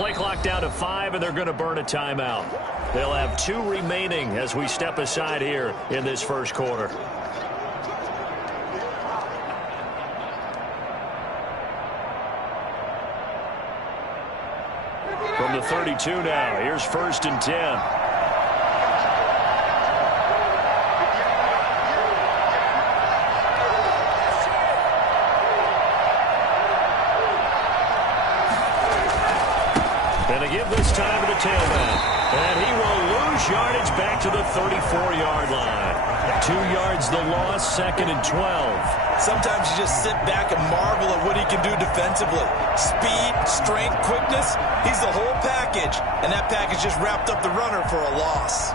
Play clock down to 5, and they're going to burn a timeout. They'll have 2 remaining as we step aside here in this first quarter. From the 32 now, here's 1st and 10. And they give this time to the tailback. And he will lose yardage back to the 34-yard line. 2 yards the loss, 2nd and 12. Sometimes you just sit back and marvel at what he can do defensively. Speed, strength, quickness, he's the whole package. And that package just wrapped up the runner for a loss.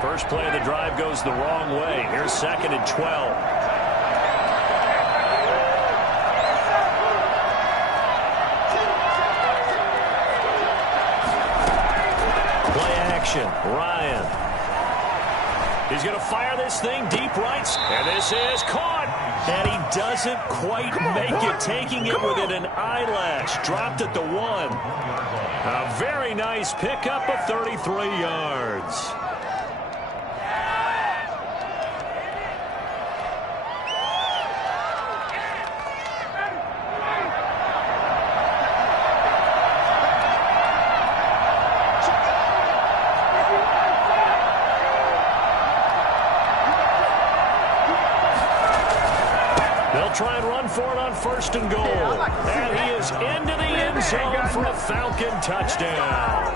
First play of the drive goes the wrong way. Here's 2nd and 12. Ryan. He's going to fire this thing deep right. And this is caught. And he doesn't quite make it, taking it within an eyelash. Dropped at the 1. A very nice pickup of 33 yards. Try and run for it on 1st and goal. And he is into the end zone for a Falcon touchdown.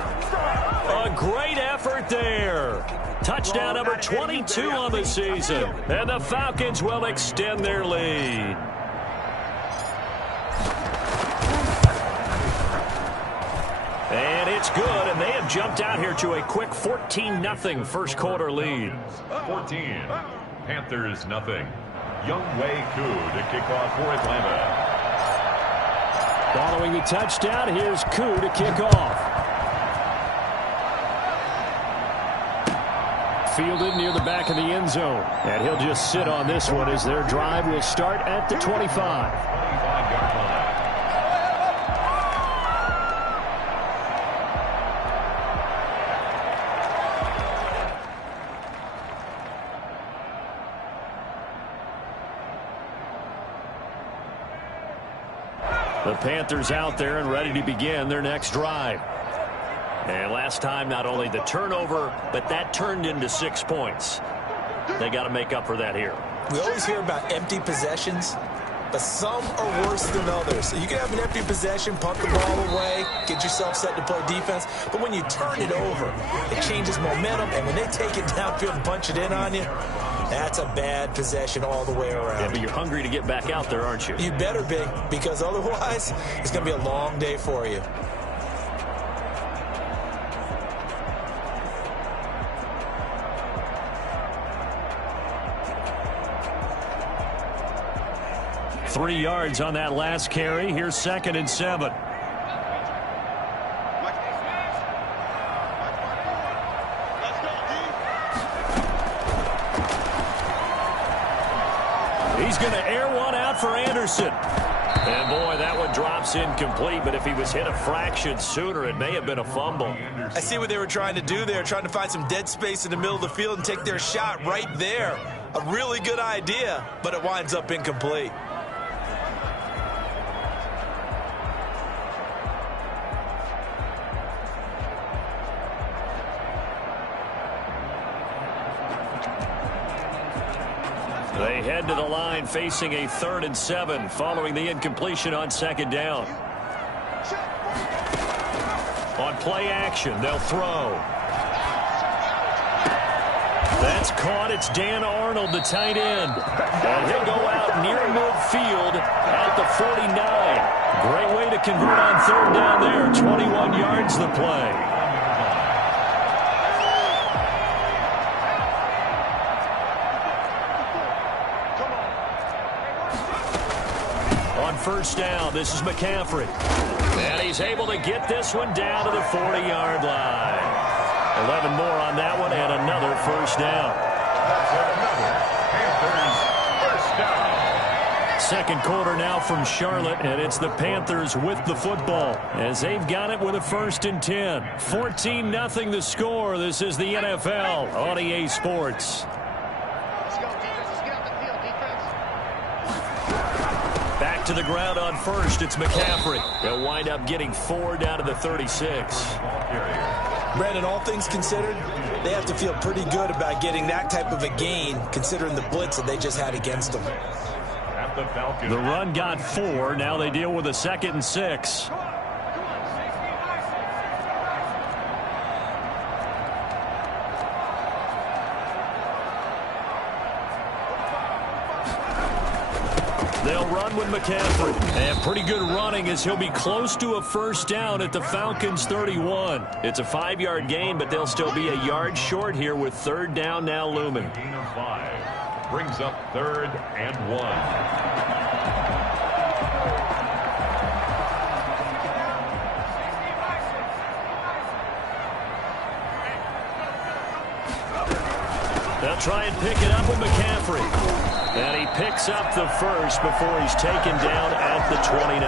A great effort there. Touchdown number 22 on the season. And the Falcons will extend their lead. And it's good, and they have jumped out here to a quick 14-0 first quarter lead. 14, Panthers nothing. Young Wei Koo to kick off for Atlanta. Following the touchdown, here's Koo to kick off. Fielded near the back of the end zone. And he'll just sit on this one as their drive will start at the 25. 25-yard line. The Panthers out there and ready to begin their next drive. And last time, not only the turnover, but that turned into 6 points. They got to make up for that here. We always hear about empty possessions, but some are worse than others. So you can have an empty possession, punt the ball away, get yourself set to play defense. But when you turn it over, it changes momentum. And when they take it downfield and punch it in on you, that's a bad possession all the way around. Yeah, but you're hungry to get back out there, aren't you? You better be, because otherwise it's going to be a long day for you. Three yards on that last carry. Here's 2nd and 7. He's going to air one out for Anderson. And, boy, that one drops incomplete. But if he was hit a fraction sooner, it may have been a fumble. I see what they were trying to do there, trying to find some dead space in the middle of the field and take their shot right there. A really good idea, but it winds up incomplete. They head to the line facing a 3rd and 7 following the incompletion on 2nd down. On play action, they'll throw. That's caught. It's Dan Arnold, the tight end. And he'll go out near midfield at the 49. Great way to convert on 3rd down there. 21 yards the play. On 1st down, this is McCaffrey. And he's able to get this one down to the 40-yard line. 11 more on that one and another 1st down. That's another Panthers 1st down. Second quarter now from Charlotte, and it's the Panthers with the football as they've got it with a 1st and 10. 14-0 the score. This is the NFL on EA Sports. Back to the ground on first. It's McCaffrey. They'll wind up getting 4 down to the 36. Brandon, all things considered, they have to feel pretty good about getting that type of a gain considering the blitz that they just had against them. The run got 4. Now they deal with a 2nd and 6. They'll run with McCaffrey. And pretty good running as he'll be close to a 1st down at the Falcons' 31. It's a 5-yard gain, but they'll still be a yard short here with 3rd down now looming. Gain of 5 brings up 3rd and 1. They'll try and pick it up with McCaffrey. And he picks up the 1st before he's taken down at the 29.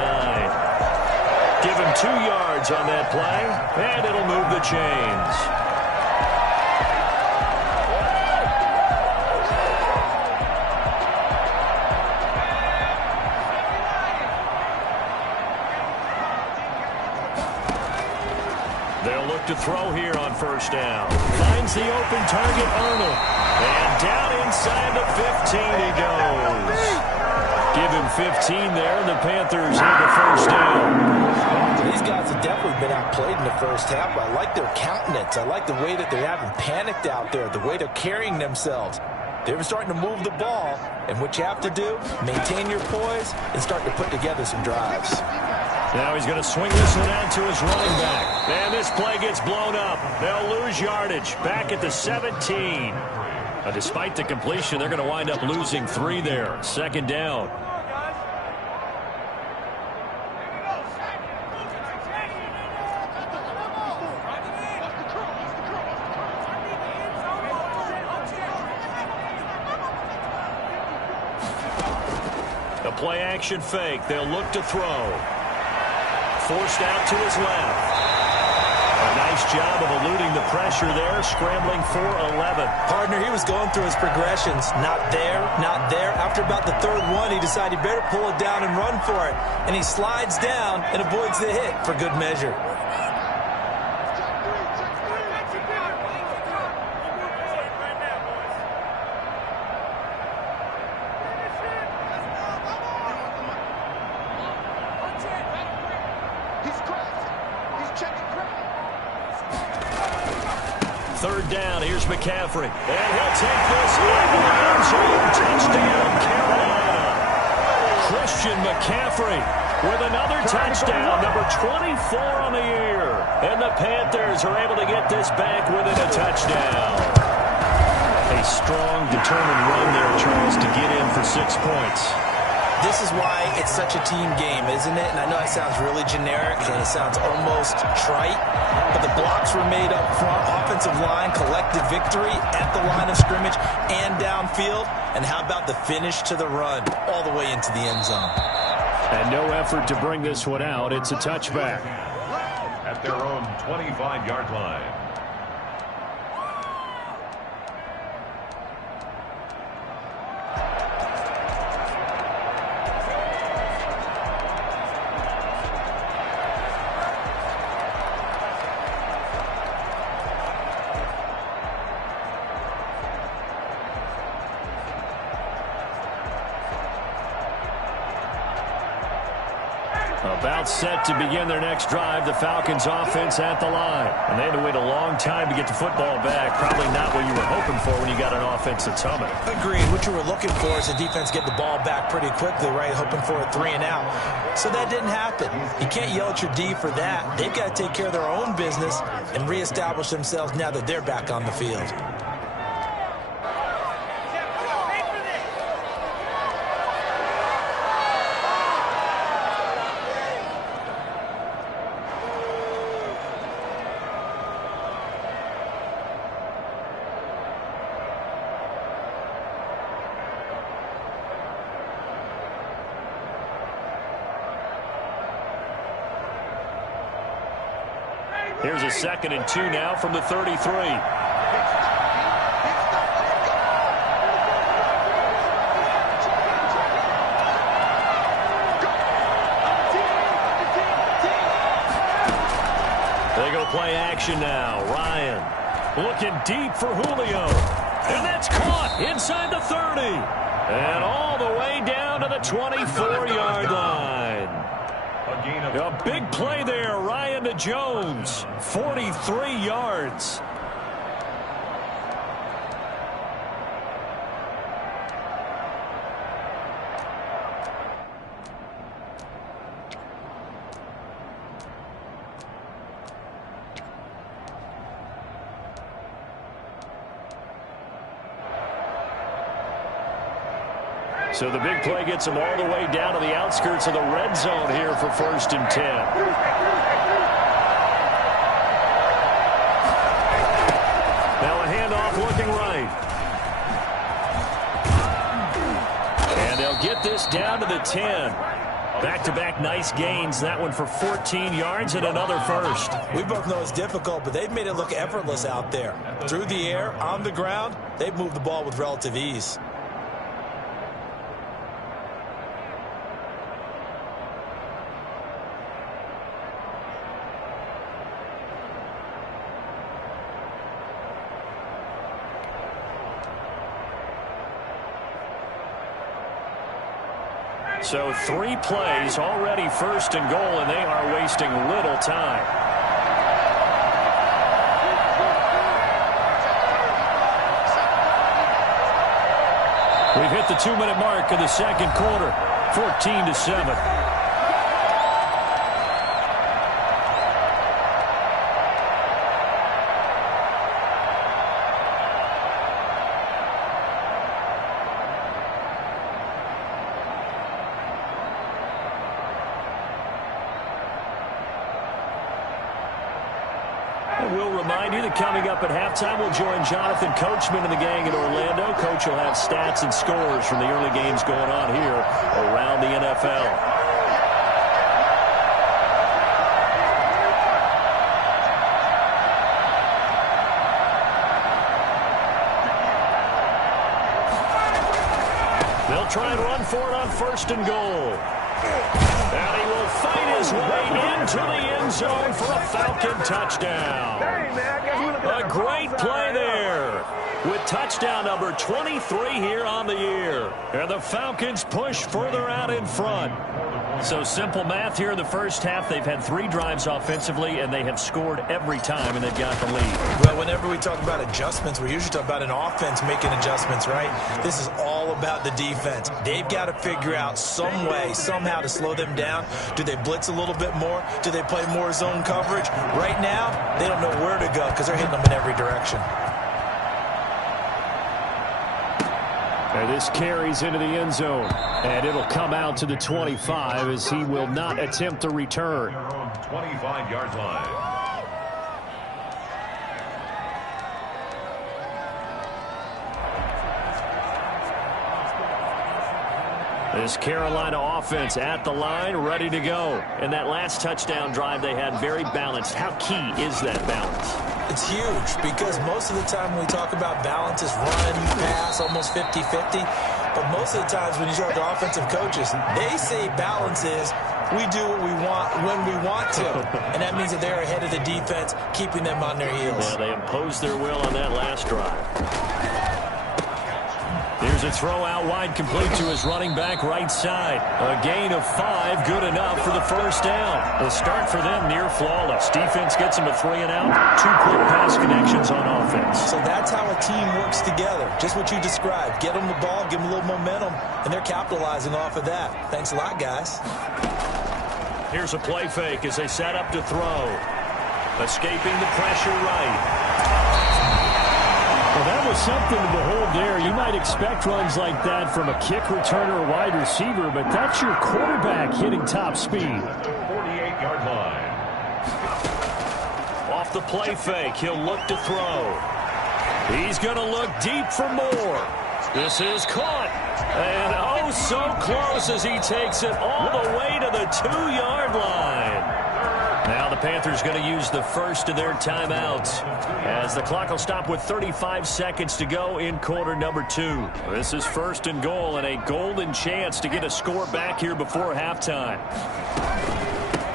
Give him 2 yards on that play, and it'll move the chains. They'll look to throw here on 1st down. Finds the open target, Arnold. And down inside the 15 he goes. Give him 15 there, and the Panthers have the 1st down. These guys have definitely been outplayed in the 1st half. I like their countenance. I like the way that they haven't panicked out there, the way they're carrying themselves. They're starting to move the ball, and what you have to do, maintain your poise and start to put together some drives. Now he's going to swing this one out to his running back. And this play gets blown up. They'll lose yardage back at the 17. Despite the completion, they're going to wind up losing 3 there. 2nd down. A play action fake. They'll look to throw. Forced out to his left. A nice job of eluding the pressure there, scrambling for 11. Partner, he was going through his progressions. Not there, not there. After about the 3rd one, he decided he better pull it down and run for it. And he slides down and avoids the hit for good measure. McCaffrey, and he'll take this into the end zone. Touchdown, Carolina. Christian McCaffrey with another touchdown, number 24 on the year. And the Panthers are able to get this back within a touchdown. A strong, determined run there, Charles, to get in for 6 points. This is why it's such a team game, isn't it? And I know it sounds really generic and it sounds almost trite, but the blocks were made up front. Offensive line, collective victory at the line of scrimmage and downfield. And how about the finish to the run all the way into the end zone? And no effort to bring this one out. It's a touchback. At their own 25-yard line. About set to begin their next drive. The Falcons offense at the line. And they had to wait a long time to get the football back. Probably not what you were hoping for when you got an offense that's humming. Agreed. What you were looking for is the defense get the ball back pretty quickly, right? Hoping for a 3 and out. So that didn't happen. You can't yell at your D for that. They've got to take care of their own business and reestablish themselves now that they're back on the field. Here's a 2nd and 2 now from the 33. They go play action now. Ryan looking deep for Julio. And that's caught inside the 30. And all the way down to the 24-yard line. A big play there. Ryan to Jones. 43 yards. So the big play gets him all the way down to the outskirts of the red zone here for 1st and 10. Now a handoff looking right. And they'll get this down to the 10. Back-to-back nice gains. That one for 14 yards and another first. We both know it's difficult, but they've made it look effortless out there. Through the air, on the ground, they've moved the ball with relative ease. So 3 plays, already 1st and goal, and they are wasting little time. We've hit the 2-minute mark of the 2nd quarter, 14-7. We'll remind you that coming up at halftime, we'll join Jonathan Coachman and the gang in Orlando. Coach will have stats and scores from the early games going on here around the NFL. They'll try and run for it on 1st and goal. And he will fight his way into the end zone for a Falcon touchdown. A great play there with touchdown number 23 here on the year. And the Falcons push further out in front. So simple math here in the first half. They've had 3 drives offensively, and they have scored every time, and they've got the lead. Well, whenever we talk about adjustments, we usually talk about an offense making adjustments, right? This is all about the defense. They've got to figure out some way, somehow to slow them down. Do they blitz a little bit more? Do they play more zone coverage? Right now, they don't know where to go because they're hitting them in every direction. And this carries into the end zone. And it'll come out to the 25 as he will not attempt to return. 25-yard line. This Carolina offense at the line, ready to go. And that last touchdown drive they had very balanced. How key is that balance? It's huge because most of the time when we talk about balance is run, pass, almost 50-50. But most of the times when you talk to offensive coaches, they say balance is we do what we want when we want to. And that means that they're ahead of the defense, keeping them on their heels. Yeah, they imposed their will on that last drive. Here's a throw out wide, complete to his running back right side. A gain of 5, good enough for the first down. The start for them near flawless. Defense gets them a 3 and out. 2 quick pass connections on offense. So that's how a team works together. Just what you described. Get them the ball, give them a little momentum, and they're capitalizing off of that. Thanks a lot, guys. Here's a play fake as they set up to throw. Escaping the pressure right. Well, that was something to behold there. You might expect runs like that from a kick returner or wide receiver, but that's your quarterback hitting top speed. 48-yard line. Off the play fake, he'll look to throw. He's going to look deep for more. This is caught. And oh, so close as he takes it all the way to the 2-yard line. Now the the Panthers going to use the first of their timeouts as the clock will stop with 35 seconds to go in quarter number 2. This is first and goal and a golden chance to get a score back here before halftime.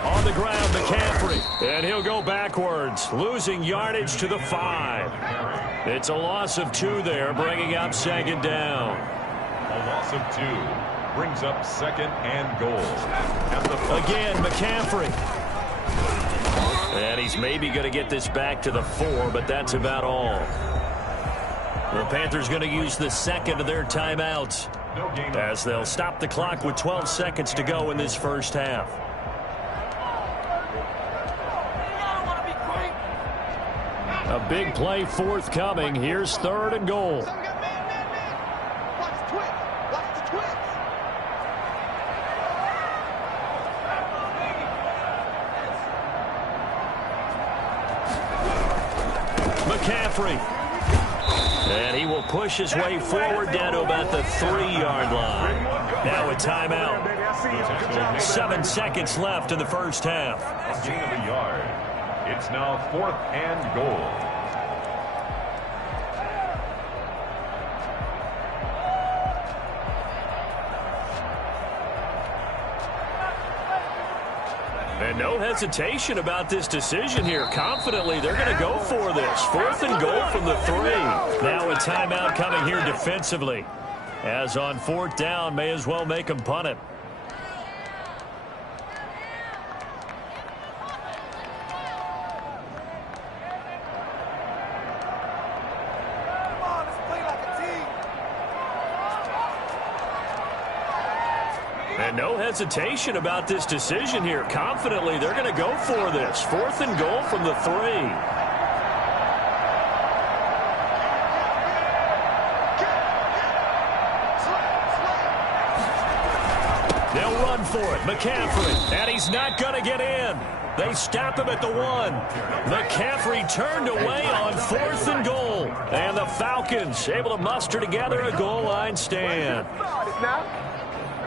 On the ground, McCaffrey, and he'll go backwards, losing yardage to the 5. It's a loss of 2 there, bringing up second down. A loss of 2 brings up second and goal. Again, McCaffrey. And he's maybe going to get this back to the 4, but that's about all. The Panthers going to use the second of their timeouts as they'll stop the clock with 12 seconds to go in this first half. A big play forthcoming. Here's third and goal. McCaffrey. And he will push his way forward down to about the 3-yard line. Now a timeout. 7 seconds left in the first half. Gain of a yard. It's now 4th and goal. And no hesitation about this decision here. Confidently, they're going to go for this. 4th and goal from the 3. Now a timeout coming here defensively. As on 4th down, may as well make them punt it. And no hesitation about this decision here. Confidently, they're going to go for this. 4th and goal from the 3. They'll run for it. McCaffrey. And he's not going to get in. They stop him at the 1. McCaffrey turned away on 4th and goal. And the Falcons able to muster together a goal line stand.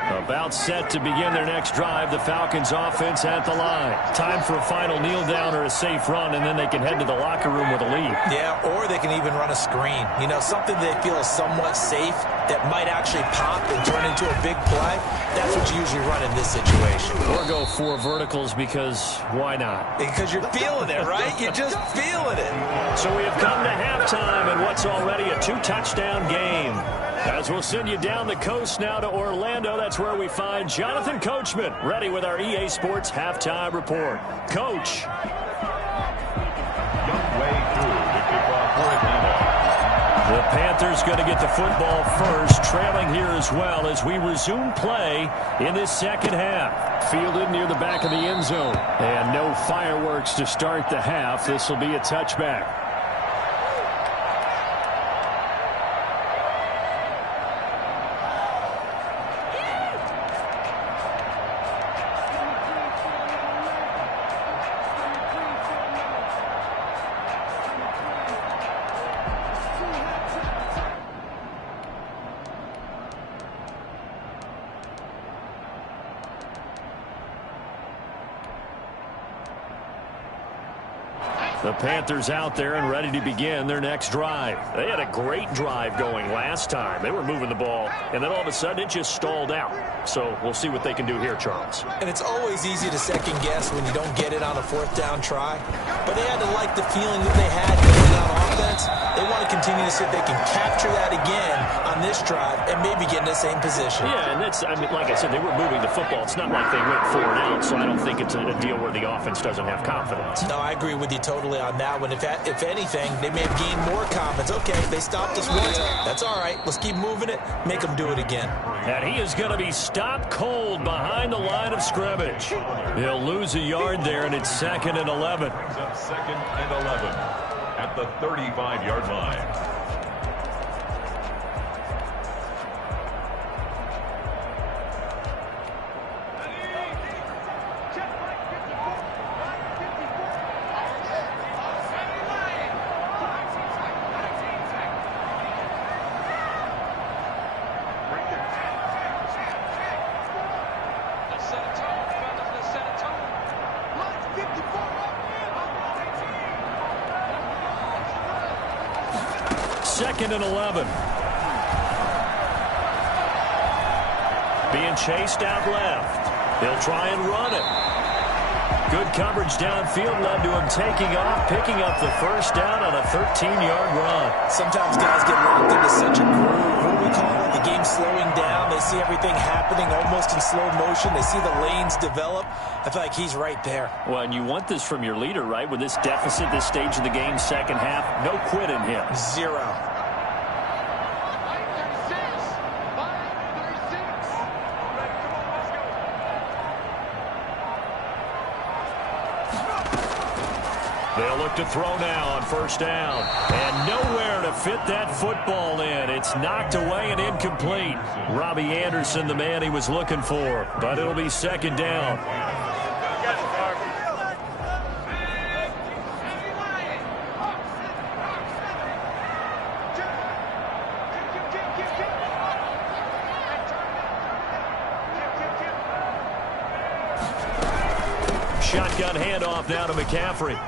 About set to begin their next drive. The Falcons offense at the line. Time for a final kneel down or a safe run, and then they can head to the locker room with a lead. Yeah, or they can even run a screen. You know, something they feel is somewhat safe that might actually pop and turn into a big play. That's what you usually run in this situation. Or go 4 verticals because why not? Because you're feeling it, right? You're just feeling it. So we have come to halftime in what's already a 2-touchdown game. As we'll send you down the coast now to Orlando, that's where we find Jonathan Coachman ready with our EA Sports Halftime Report. Coach. The Panthers going to get the football first, trailing here as well as we resume play in this second half. Fielded near the back of the end zone. And no fireworks to start the half. This will be a touchback. The Panthers out there and ready to begin their next drive. They had a great drive going last time. They were moving the ball, and then all of a sudden it just stalled out. So we'll see what they can do here, Charles. And it's always easy to second guess when you don't get it on a 4th down try. But they had to like the feeling that they had going on offense. They want to continue to see if they can capture that again on this drive and maybe get in the same position. Yeah, and that's, I mean, like I said, they were moving the football. It's not like they went 4 and out, so I don't think it's a deal where the offense doesn't have confidence. No, I agree with you totally on that one. If anything, they may have gained more confidence. Okay, they stopped us once. That's all right. Let's keep moving it. Make them do it again. And he is going to be stopped cold behind the line of scrimmage. He'll lose a yard there, and it's 2nd and 11. Brings up 2nd and 11 at the 35-yard line. 2nd and 11. Being chased out left. He'll try and run it. Good coverage downfield led to him taking off, picking up the first down on a 13-yard run. Sometimes guys get locked into such a groove. What do we call it? The game's slowing down. They see everything happening almost in slow motion. They see the lanes develop. I feel like he's right there. Well, and you want this from your leader, right? With this deficit, this stage of the game, second half, no quit in him. 0. They'll look to throw now on first down. And nowhere to fit that football in. It's knocked away and incomplete. Robbie Anderson, the man he was looking for. But it'll be second down. Shotgun handoff now to McCaffrey.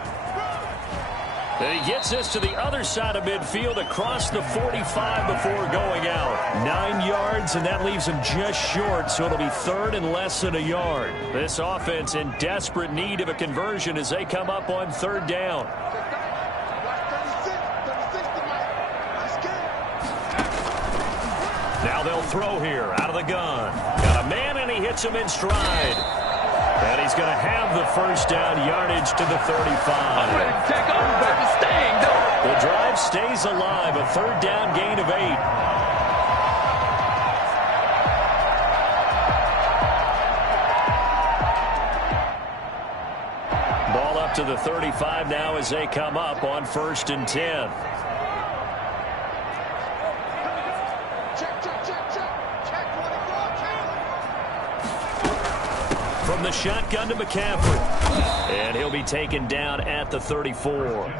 And he gets this to the other side of midfield across the 45 before going out. 9 yards, and that leaves him just short, so it'll be third and less than a yard. This offense in desperate need of a conversion as they come up on third down. Now they'll throw here out of the gun. Got a man, and he hits him in stride. And he's going to have the first down, yardage to the 35. I'm ready to take over, baby. Staying, though. The drive stays alive. A third down gain of 8. Ball up to the 35 now as they come up on 1st and 10. From the shotgun to McCaffrey. And he'll be taken down at the 34.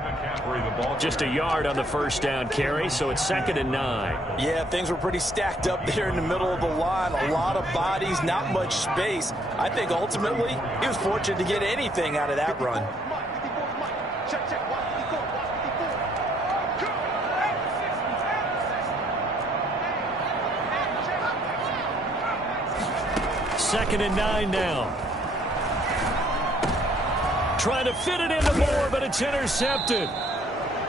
Just a yard on the first down carry, so it's 2nd and 9. Yeah, things were pretty stacked up there in the middle of the line. A lot of bodies, not much space. I think ultimately he was fortunate to get anything out of that run. Second and 9 now. Trying to fit it into Moore, but it's intercepted.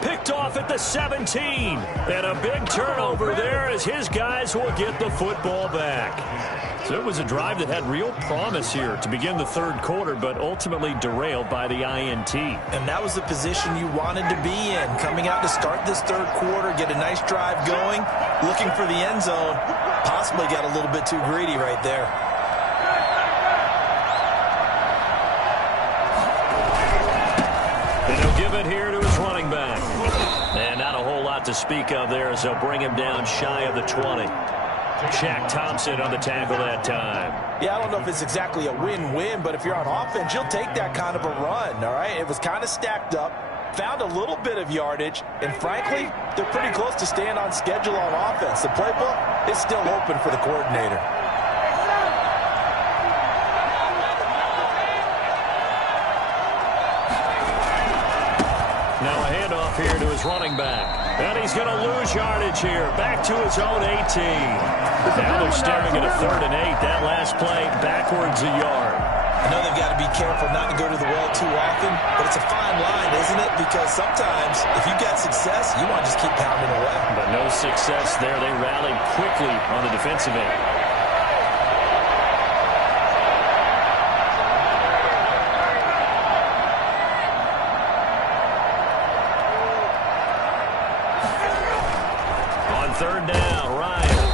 Picked off at the 17. And a big turnover there as his guys will get the football back. So it was a drive that had real promise here to begin the third quarter, but ultimately derailed by the INT. And that was the position you wanted to be in. Coming out to start this third quarter, get a nice drive going, looking for the end zone. Possibly got a little bit too greedy right there. And he'll give it here to his running back. And not a whole lot to speak of there as they'll bring him down shy of the 20. Shaq Thompson on the tackle that time. Yeah, I don't know if it's exactly a win-win, but if you're on offense, you'll take that kind of a run, all right? It was kind of stacked up, found a little bit of yardage, and frankly, they're pretty close to staying on schedule on offense. The playbook is still open for the coordinator. Now a handoff here to his running back. And he's going to lose yardage here. Back to his own 18. Now they're staring at a 3rd and 8. That last play backwards a yard. I know they've got to be careful not to go to the well too often, but it's a fine line, isn't it? Because sometimes if you've got success, you want to just keep pounding away. But no success there. They rallied quickly on the defensive end. Third down, Ryan.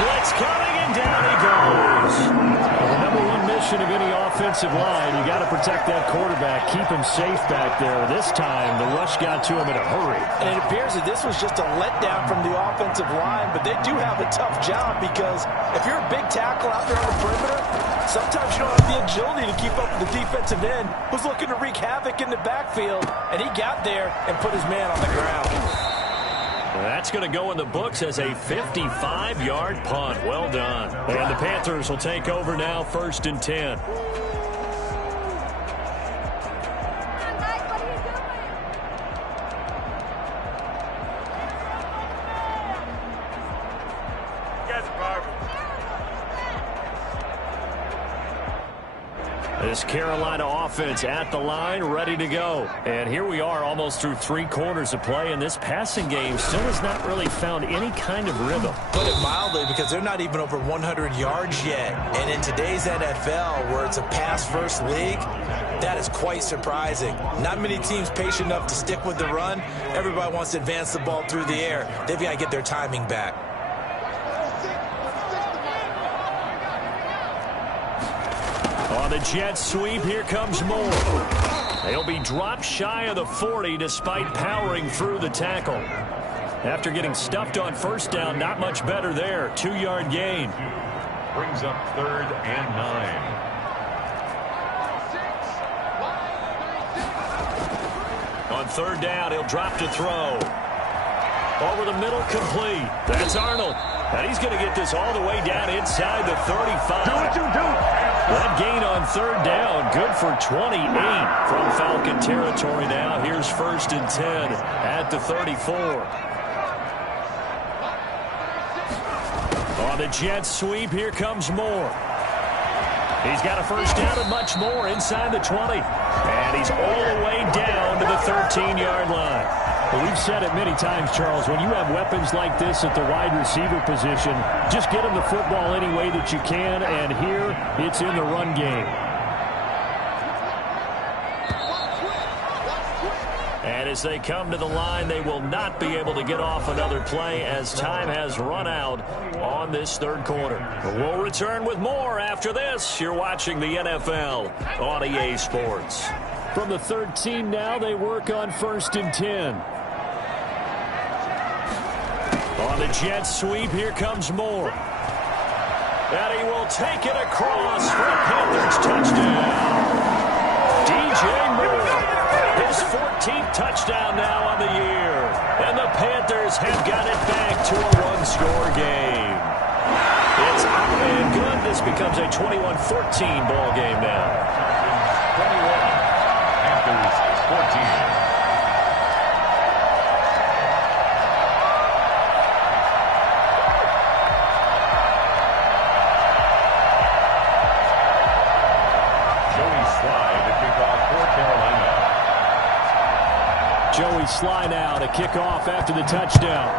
Blitz coming, and down he goes. Well, the number one mission of any offensive line, you got to protect that quarterback, keep him safe back there. This time, the rush got to him in a hurry. And it appears that this was just a letdown from the offensive line, but they do have a tough job because if you're a big tackle out there on the perimeter, sometimes you don't have the agility to keep up with the defensive end who's looking to wreak havoc in the backfield, and he got there and put his man on the ground. That's going to go in the books as a 55-yard punt. Well done. And the Panthers will take over now, 1st and 10. This Carolina offense at the line, ready to go. And here we are almost through 3 quarters of play, and this passing game still has not really found any kind of rhythm. Put it mildly, because they're not even over 100 yards yet. And in today's NFL, where it's a pass-first league, that is quite surprising. Not many teams patient enough to stick with the run. Everybody wants to advance the ball through the air. They've got to get their timing back. On the jet sweep, here comes Moore. They'll be dropped shy of the 40 despite powering through the tackle. After getting stuffed on first down, not much better there. 2-yard gain. Brings up 3rd and 9. On 3rd down, he'll drop to throw. Over the middle, complete. That's Arnold. And he's going to get this all the way down inside the 35. That gain on 3rd down, good for 28 from Falcon territory now. Here's 1st and 10 at the 34. On the jet sweep, here comes Moore. He's got a first down and much more inside the 20. And he's all the way down to the 13-yard line. Well, we've said it many times, Charles, when you have weapons like this at the wide receiver position, just get them the football any way that you can, and here it's in the run game. And as they come to the line, they will not be able to get off another play as time has run out on this 3rd quarter. We'll return with more after this. You're watching the NFL on EA Sports. From the 13 now, they work on 1st and 10. On the jet sweep, here comes Moore. And he will take it across for a Panthers touchdown. DJ Moore, his 14th touchdown now on the year. And the Panthers have got it back to a 1-score game. It's up and good. This becomes a 21-14 ball game now. 21, Panthers 14. Joey Sly now to kick off after the touchdown.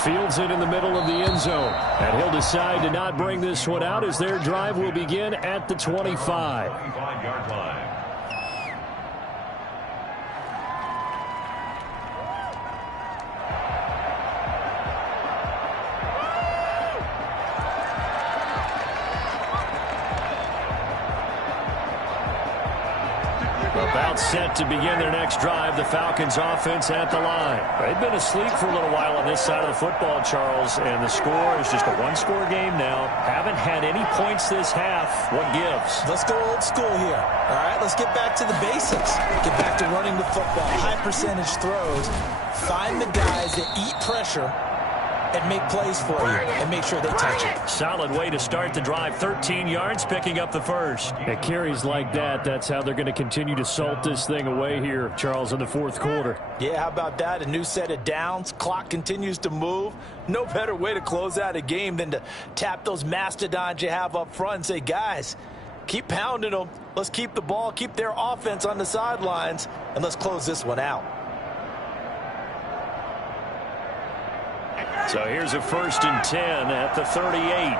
Fields it in the middle of the end zone. And he'll decide to not bring this one out as their drive will begin at the 25. 25-yard line. About set to begin their next drive, the Falcons offense at the line. They've been asleep for a little while on this side of the football, Charles, and the score is just a 1-score game now. Haven't had any points this half. What gives? Let's go old school here. All right, let's get back to the basics. Get back to running the football, high percentage throws. Find the guys that eat pressure and make plays for you and make sure they touch it. Solid way to start the drive. 13 yards, picking up the first. At carries like that, that's how they're going to continue to salt this thing away here, Charles, in the 4th quarter. Yeah, how about that? A new set of downs. Clock continues to move. No better way to close out a game than to tap those mastodons you have up front and say, guys, keep pounding them. Let's keep the ball, keep their offense on the sidelines, and let's close this one out. So here's a 1st and 10 at the 38.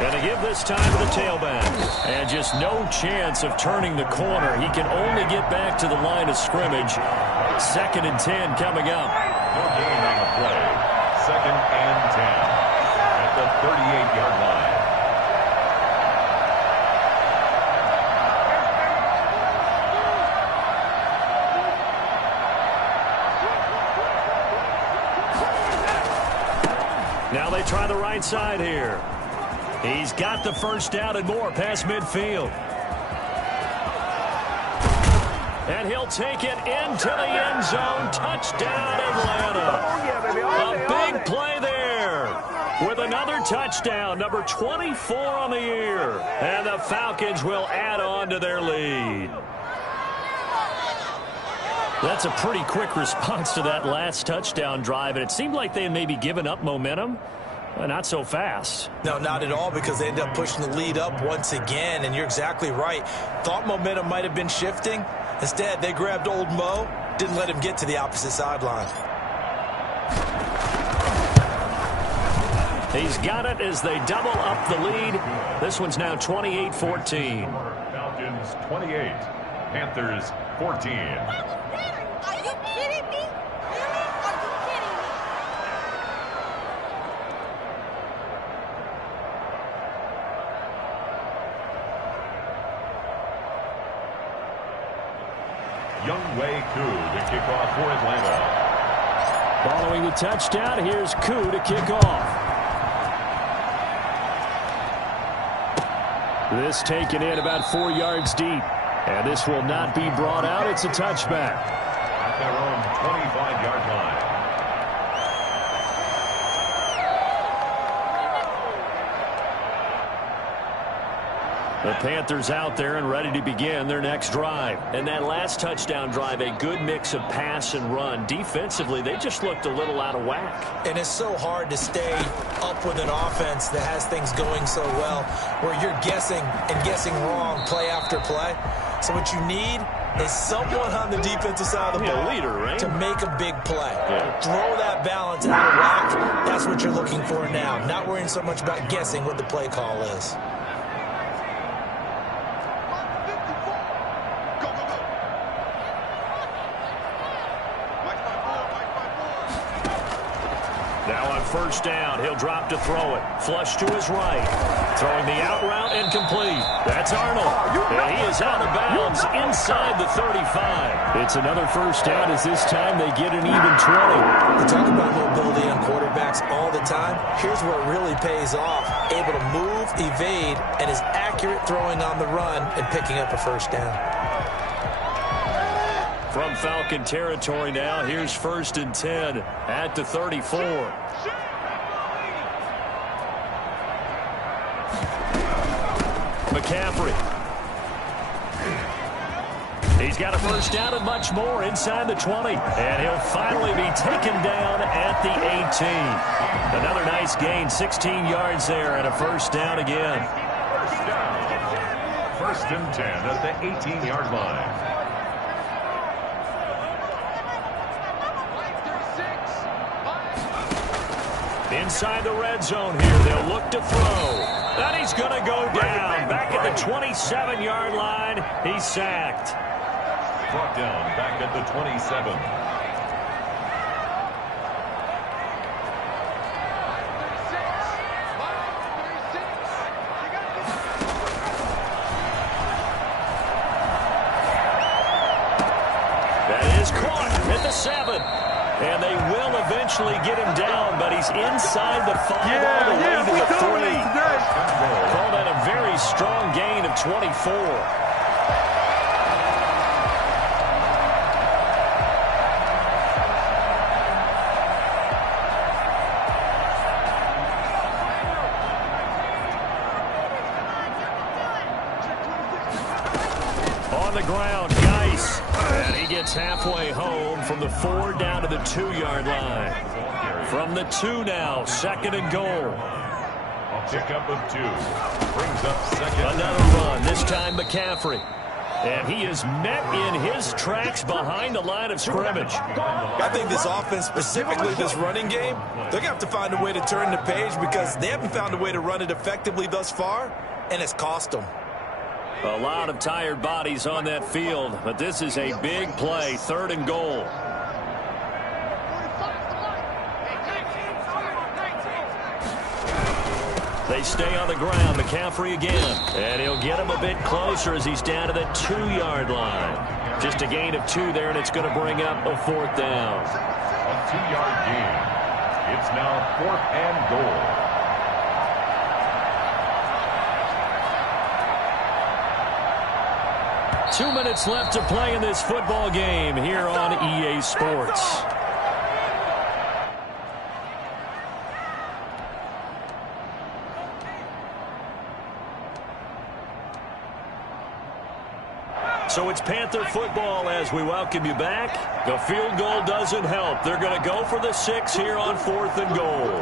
And to give this time to the tailback. And just no chance of turning the corner. He can only get back to the line of scrimmage. 2nd and 10 coming up. No gain on the play. 2nd and 10 at the 38-yard line. Now they try the right side here. He's got the first down and more past midfield. And he'll take it into the end zone. Touchdown, Atlanta. A big play there. with another touchdown, number 24 on the year. And the Falcons will add on to their lead. That's a pretty quick response to that last touchdown drive, and it seemed like they had maybe given up momentum. Not so fast. No, not at all, because they ended up pushing the lead up once again, and you're exactly right. Thought momentum might have been shifting. Instead, they grabbed old Mo, didn't let him get to the opposite sideline. He's got it as they double up the lead. This one's now 28-14. Falcons 28, Panthers 14. Are you kidding me? Are you kidding me? Young Wei Koo to kick off for Atlanta. Following the touchdown, here's Koo to kick off. This taken in about 4 yards deep. And this will not be brought out. It's a touchback. At their own 25-yard line. The Panthers out there and ready to begin their next drive. And that last touchdown drive, a good mix of pass and run. Defensively, they just looked a little out of whack. And it's so hard to stay up with an offense that has things going so well, where you're guessing and guessing wrong play after play. So what you need is someone on the defensive side of the ball leader, right? to make a big play. Throw that balance out of whack. That's what you're looking for now. Not worrying so much about guessing what the play call is. First down, he'll drop to throw it. Flush to his right. Throwing the out route and complete. That's Arnold. And he is out of bounds inside the 35. It's another first down as this time they get an even 20. We talk about mobility on quarterbacks all the time. Here's where it really pays off. Able to move, evade, and is accurate throwing on the run and picking up a first down. From Falcon territory now, here's 1st and 10 at the 34. McCaffrey. He's got a first down and much more inside the 20. And he'll finally be taken down at the 18. Another nice gain, 16 yards there and a first down again. First down. 1st and 10 at the 18-yard line. Inside the red zone here, they'll look to throw. And he's going to go down. Back at the 27-yard line, he's sacked. Brought down back at the 27. That is caught at the 7. And they will eventually get him down, but he's inside the 5 all the way to the 3. Call that a very strong gain of 24. On the ground, Geis. And he gets halfway home from the 4 down to the 2-yard line. From the 2 now, 2nd and goal. A pickup of 2. Brings up 2nd. Another run, this time McCaffrey. And he is met in his tracks behind the line of scrimmage. I think this offense, specifically this running game, they're going to have to find a way to turn the page because they haven't found a way to run it effectively thus far, and it's cost them. A lot of tired bodies on that field, but this is a big play, 3rd and goal. They stay on the ground, McCaffrey again, and he'll get him a bit closer as he's down to the 2-yard line. Just a gain of 2 there, and it's going to bring up a 4th down. A 2-yard gain. It's now 4th and goal. 2 minutes left to play in this football game here on EA Sports. So it's Panther football as we welcome you back. The field goal doesn't help. They're going to go for the 6 here on 4th and goal.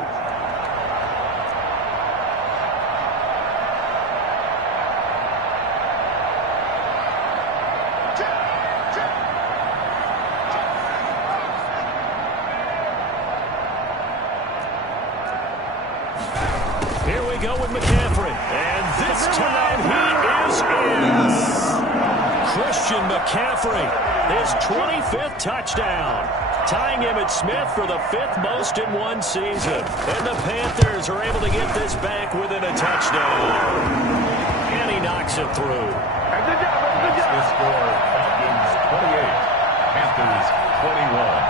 Here we go with McCaffrey. And this time he is in. Christian McCaffrey, his 25th touchdown, tying Emmitt Smith for the 5th most in one season. And the Panthers are able to get this back within a touchdown. And he knocks it through. That's the score. Falcons 28, Panthers 21.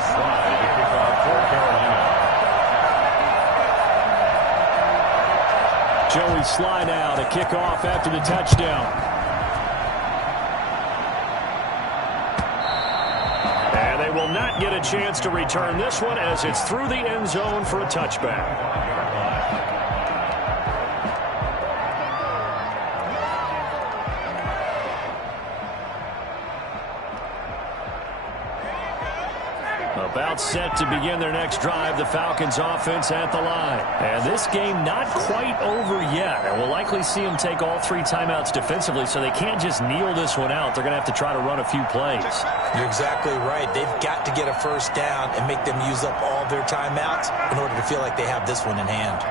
Slide to kick off for Carolina. Joey Slide out to kick off after the touchdown. And they will not get a chance to return this one as it's through the end zone for a touchback. About set to begin their next drive, the Falcons offense at the line. And this game not quite over yet. And we'll likely see them take all 3 timeouts defensively, so they can't just kneel this one out. They're going to have to try to run a few plays. You're exactly right. They've got to get a first down and make them use up all their timeouts in order to feel like they have this one in hand.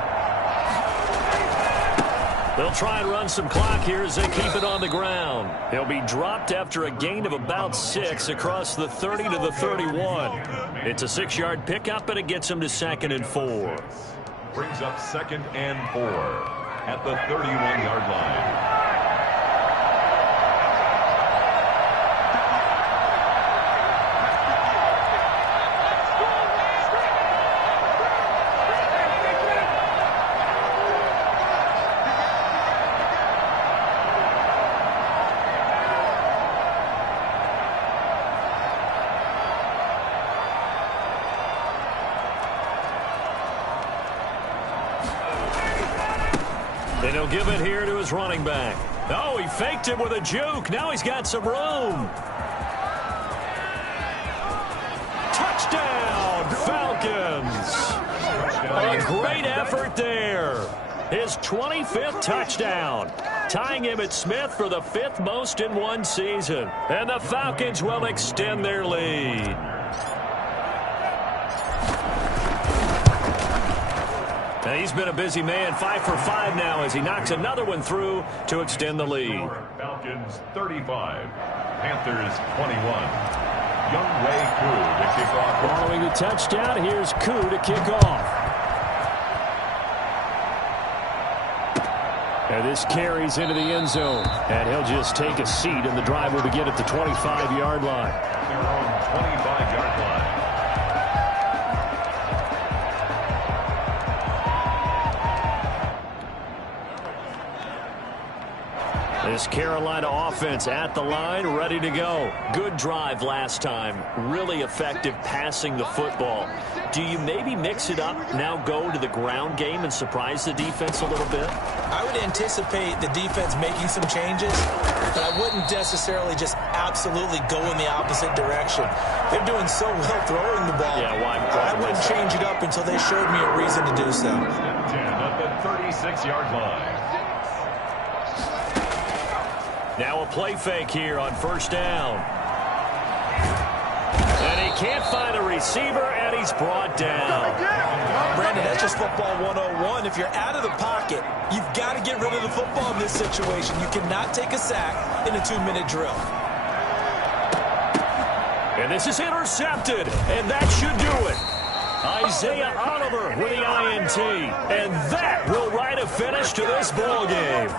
They'll try and run some clock here as they keep it on the ground. He'll be dropped after a gain of about 6 across the 30 to the 31. It's a 6-yard pickup, and it gets him to 2nd and 4. Brings up 2nd and 4 at the 31-yard line. And he'll give it here to his running back. Oh, he faked it with a juke. Now he's got some room. Touchdown, Falcons. A great effort there. His 25th touchdown, tying Emmitt Smith for the 5th most in one season. And the Falcons will extend their lead. And he's been a busy man, 5 for 5 now as he knocks another one through to extend the lead. Falcons 35, Panthers 21. Young Wei Koo to kick off. Following the touchdown, here's Koo to kick off. And this carries into the end zone. And he'll just take a seat, and the drive will begin at the 25-yard line. Their own 25-yard line. This Carolina offense at the line, ready to go. Good drive last time. Really effective passing the football. Do you maybe mix it up, now go to the ground game and surprise the defense a little bit? I would anticipate the defense making some changes, but I wouldn't necessarily just absolutely go in the opposite direction. They're doing so well throwing the ball. Yeah, I wouldn't change it up until they showed me a reason to do so. 10 at the 36-yard line. Now a play fake here on first down. And he can't find a receiver, and he's brought down. Brandon, that's just football 101. If you're out of the pocket, you've got to get rid of the football in this situation. You cannot take a sack in a 2-minute drill. And this is intercepted, and that should do it. Isaiah Oliver with the INT, and that will write a finish to this ball game.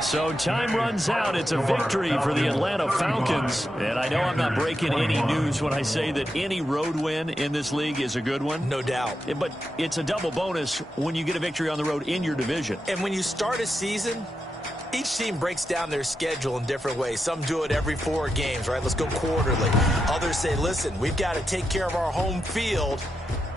So time runs out. It's a victory for the Atlanta Falcons. And I know I'm not breaking any news when I say that any road win in this league is a good one. No doubt. But it's a double bonus when you get a victory on the road in your division. And when you start a season, each team breaks down their schedule in different ways. Some do it every 4 games, right? Let's go quarterly. Others say, listen, we've got to take care of our home field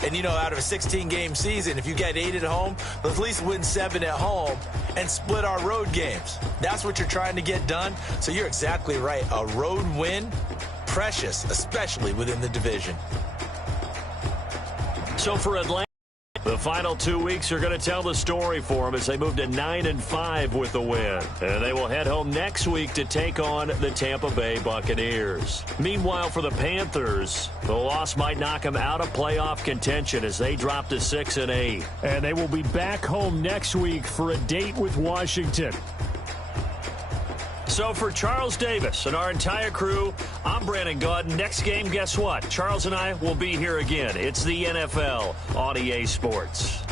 And, you know, out of a 16-game season, if you get 8 at home, let's at least win 7 at home and split our road games. That's what you're trying to get done. So you're exactly right. A road win, precious, especially within the division. So for Atlanta, the final 2 weeks are going to tell the story for them as they move to 9-5 with the win. And they will head home next week to take on the Tampa Bay Buccaneers. Meanwhile, for the Panthers, the loss might knock them out of playoff contention as they drop to 6-8. And they will be back home next week for a date with Washington. So for Charles Davis and our entire crew, I'm Brandon Gaudin. Next game, guess what? Charles and I will be here again. It's the NFL on EA Sports.